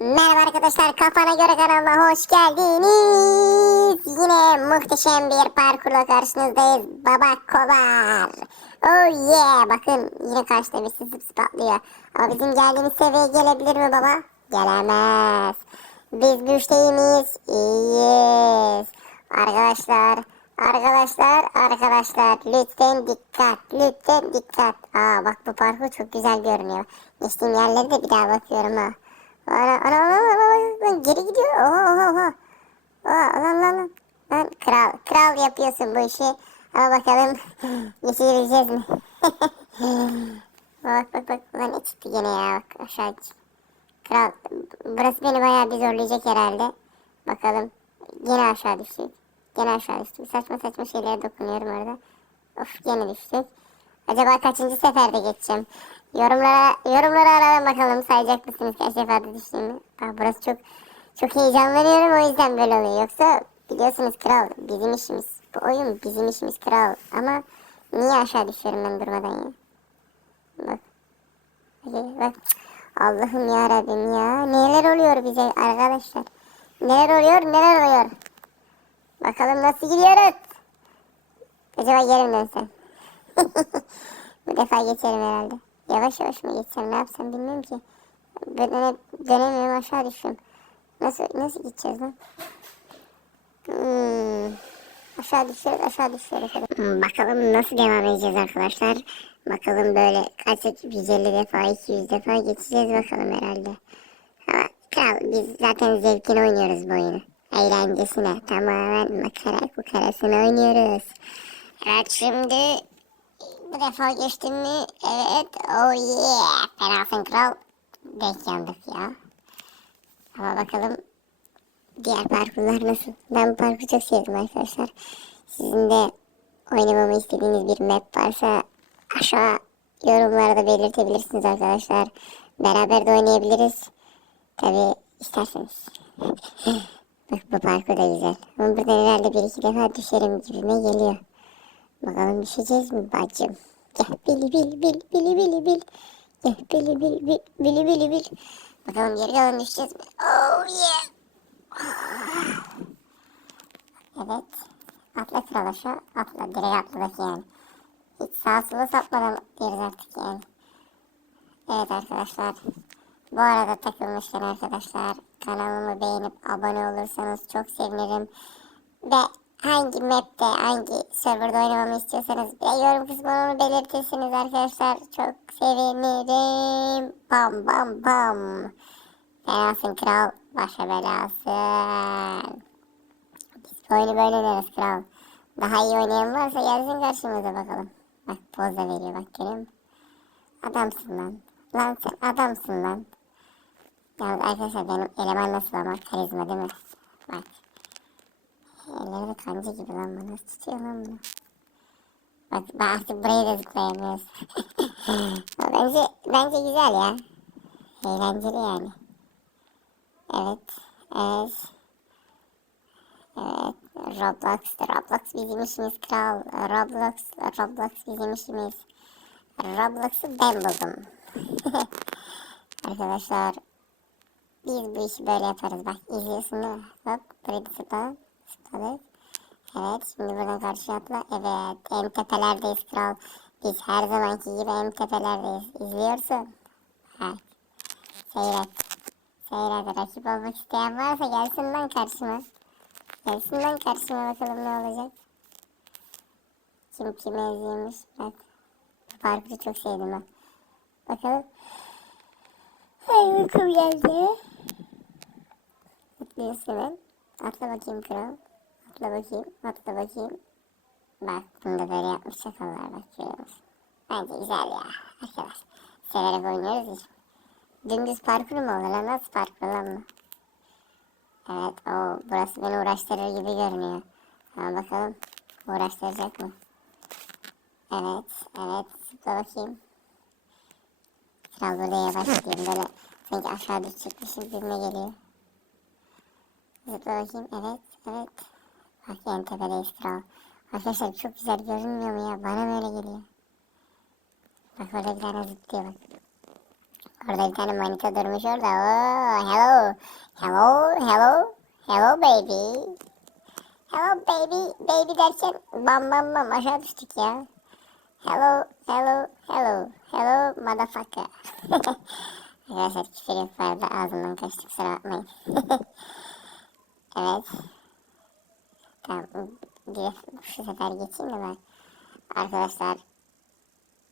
Merhaba arkadaşlar kafana göre kanalıma hoş geldiniz. Yine muhteşem bir parkurla karşınızdayız. Baba kovar. Oh yeah bakın yine karşıda bir zıp zıp. Ama bizim geldiğimiz seviyeye gelebilir mi baba? Gelemez. Biz güçte iyi miyiz? İyiyiz. Arkadaşlar Arkadaşlar, arkadaşlar lütfen dikkat, lütfen dikkat. Aa bak bu parkur çok güzel görünüyor. Geçtiğim yerlere de bir daha bakıyorum ha. Ana ana ana ana ana geri gidiyor. Oha oha oha. Oha lan lan lan. Lan kral kral yapıyorsun bu işi. Ama bakalım geçebileceğiz mi? bak bak bak lan ne çıktı gene ya bak aşağı. Kral burası beni bayağı bir zorlayacak herhalde. Bakalım yine aşağı düştük. Gene aşağı düştük. Saçma saçma şeylere dokunuyorum orada. Of gene düştük. Acaba kaçıncı seferde geçeceğim? Yorumlara yorumlara aralım bakalım sayacak mısınız kaç seferde düştüğümü? Aa, burası çok çok heyecanlanıyorum o yüzden böyle oluyor. Yoksa biliyorsunuz kral bizim işimiz. Bu oyun bizim işimiz kral. Ama niye aşağı düşüyorum ben durmadan ya? Bak. Bak. Allah'ım ya Rabbim ya. Neler oluyor bize arkadaşlar? Neler oluyor neler oluyor? Bakalım nasıl gidiyoruz? Acaba geri mi dönsem? Bu defa geçerim herhalde. Yavaş yavaş mı geçsem ne yapsam bilmiyorum ki. Döne, dönemiyorum aşağı düşüyorum. Nasıl nasıl gideceğiz lan? Hmm. Aşağı düşüyoruz aşağı düşüyoruz. Hmm, bakalım nasıl devam edeceğiz arkadaşlar. Bakalım böyle kaç 150 defa 200 defa geçeceğiz bakalım herhalde. Ama kral biz zaten zevkini oynuyoruz bu oyunu. Eğlencesine tamamen makara kukarasını oynuyoruz. Evet şimdi bu defa geçtim mi? Evet. Oh yeah. Fenasın kral. Denk yandık ya. Ama bakalım diğer parkurlar nasıl? Ben bu parkuru çok sevdim arkadaşlar. Sizin de oynamamı istediğiniz bir map varsa aşağı yorumlarda belirtebilirsiniz arkadaşlar. Beraber de oynayabiliriz. Tabi isterseniz. Bak bu parkur da güzel. Ama burada herhalde bir iki defa düşerim gibime geliyor. Bakalım düşeceğiz mi bacım? Gel bili bil bil bili bili bil. Gel bili bil bil bili bili bil. Bakalım geri kalan düşeceğiz mi? Oh yeah. Evet. Atla kral aşağı. Atla. Direkt atladık yani. Hiç sağa sola sapmadan diyoruz artık yani. Evet arkadaşlar. Bu arada takılmışken arkadaşlar kanalımı beğenip abone olursanız çok sevinirim. Ve hangi map'te, hangi serverda oynamamı istiyorsanız bir yorum kısmına onu belirtirsiniz arkadaşlar. Çok sevinirim. Bam bam bam. Fenasın kral. Başa belasın. Biz bu oyunu böyle oynarız kral. Daha iyi oynayan varsa gelsin karşımıza bakalım. Bak poz da veriyor bak görüyor? Adamsın lan. Lan sen adamsın lan. Yalnız arkadaşlar benim eleman nasıl ama karizma değil mi? Bak. Elleri kanca gibi lan bu tutuyor lan bunu? Bak ben artık burayı da zıplayamıyoruz. bence, bence güzel ya. Eğlenceli yani. Evet. Evet. Evet. Roblox. Roblox bizim işimiz kral. Roblox. Roblox bizim işimiz. Roblox'u ben buldum. Arkadaşlar biz bu işi böyle yaparız. Bak izliyorsun değil mi? Hop burayı da zıpla. Zıpladık. Evet şimdi buradan karşı atla. Evet en tepelerdeyiz kral. Biz her zamanki gibi en tepelerdeyiz. İzliyorsun. Evet. Seyret. Seyret. Rakip olmak isteyen varsa gelsin lan karşıma. Gelsin lan karşıma bakalım ne olacak. Kim kime eziyormuş. Bak. Parkuru çok sevdim ben. Bakalım. Ay uykum geldi. Mutluyuz hemen. Atla bakayım kral. Atla bakayım. Atla bakayım. Bak bunu da böyle yapmış çakallar bak görüyor musun? Bence güzel ya arkadaş. Severek oynuyoruz hiç. Dümdüz parkur mu olur lan? Nasıl parkur lan bu? Evet o burası beni uğraştırır gibi görünüyor. Ama bakalım uğraştıracak mı? Evet evet zıpla bakayım. Kral burada yavaşlayayım böyle sanki aşağı düşecekmişim gibime geliyor. Zıpla evet evet. Bak en tepedeyiz kral. Arkadaşlar çok güzel görünmüyor mu ya? Bana böyle geliyor. Bak orada bir tane zıplıyor bak. Orada bir tane manita durmuş orada. Oo, hello Hello, hello, hello baby. Hello baby, baby derken bam bam bam aşağı düştük ya. Hello, hello, hello, hello motherfucker. Arkadaşlar küfür yok bu arada ağzımdan kaçtı kusura bakmayın. evet. Tamam bir şu sefer geçeyim de ben. Arkadaşlar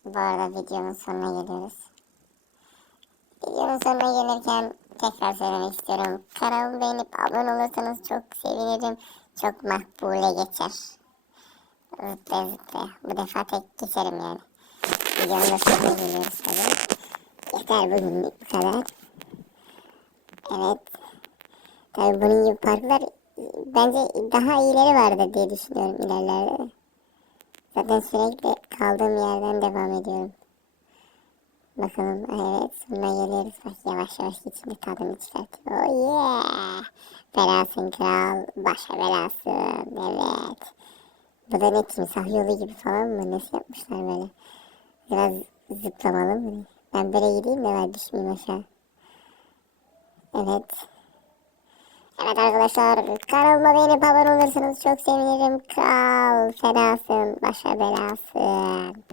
bu arada videonun sonuna geliyoruz. Videonun sonuna gelirken tekrar söylemek istiyorum. Kanalımı beğenip abone olursanız çok sevinirim. Çok makbule geçer. Zıplaya zıplaya. Bu defa tek geçerim yani. Videonun da sonuna geliyoruz tabii. Yeter bugünlük bu kadar. Evet. Tabii bunun gibi parklar bence daha iyileri vardır diye düşünüyorum ilerlerde. Zaten sürekli kaldığım yerden devam ediyorum. Bakalım evet sonuna geliyoruz. Bak yavaş yavaş içinde tadını çıkartıyor. Oh yeah. Belasın kral. Başa belasın. Evet. Bu da ne timsah yolu gibi falan mı? Nasıl yapmışlar böyle? Biraz zıplamalı mı? Ben böyle gideyim de ben düşmeyeyim aşağı. Evet. Evet arkadaşlar kanalıma beğenip abone olursanız çok sevinirim. Kral fenasın başa belasın.